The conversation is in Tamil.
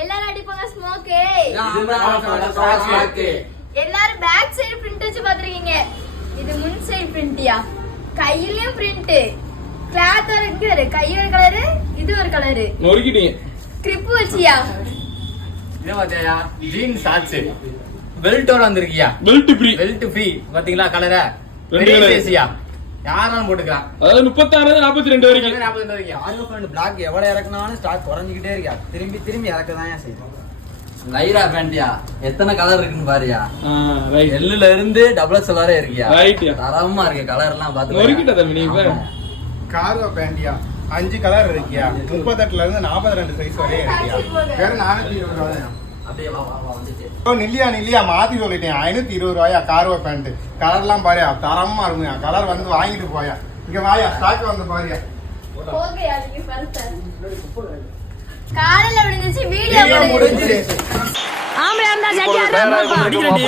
எல்லாரும் அடிப்பாங்க ஸ்மோக். எல்லாரும் பேக் சைடு பிரிண்ட் வச்சு பாத்துருக்கீங்க. இது முன் சைடு பிரிண்ட்யா. கையிலயும் பிரிண்ட். கிளாத் இருக்கு. கை ஒரு கலரு, இது ஒரு கலரு. நொறுக்கிட்டீங்க. கிரிப் வச்சியா? இது பாத்தியா? Jeans shorts. பெல்ட்டோட வந்திருக்கியா? Belt free. பாத்தீங்களா கலரா? ரெண்டு சைஸ்யா. யாராலும் போட்டுக்கலாம். அதாவது 36 42 வரைக்கும். 42 வரைக்கும். ஆர்கோ பேண்ட் பிளாக் எவ்வளவு இறக்குனாலும் ஸ்டாக் குறைஞ்சிக்கிட்டே இருக்கா. திரும்பி இறக்கதான் செய்யும். லைரா பேண்ட்யா. எத்தனை கலர் இருக்குன்னு பாருயா. ரைட். எல்லுல இருந்து டபுள் எக்ஸ்எல் வரை இருக்கியா. ரைட்யா. தரமா இருக்கு கலர் எல்லாம் பாத்து. ஒருக்கிட்ட தம்பி நீ இப்ப. கார்கோ பேண்ட்யா. 5 கலர் இருக்கியா. 38ல இருந்து 42 சைஸ் வரை இருக்கியா. வேற 420 ரூபாய் தான். அப்படியே வா வந்துச்சு. ஓ நில்லியா மாத்தி சொல்லிட்டேன். 520 ரூபாயா கார்கோ பேண்ட். கலர்லாம் பாருயா தரமா இருக்குயா. கலர் வந்து வாங்கிட்டு போயா. இங்க வாயா ஸ்டாக் வந்து பாருயா. ஓகே அதுக்கு ஃபர்ஸ்ட். காலையில விடுஞ்சி வீடியோ முடிஞ்சிருச்சு. ஆம்பளை இருந்தா ஜட்டி அதான் அடி.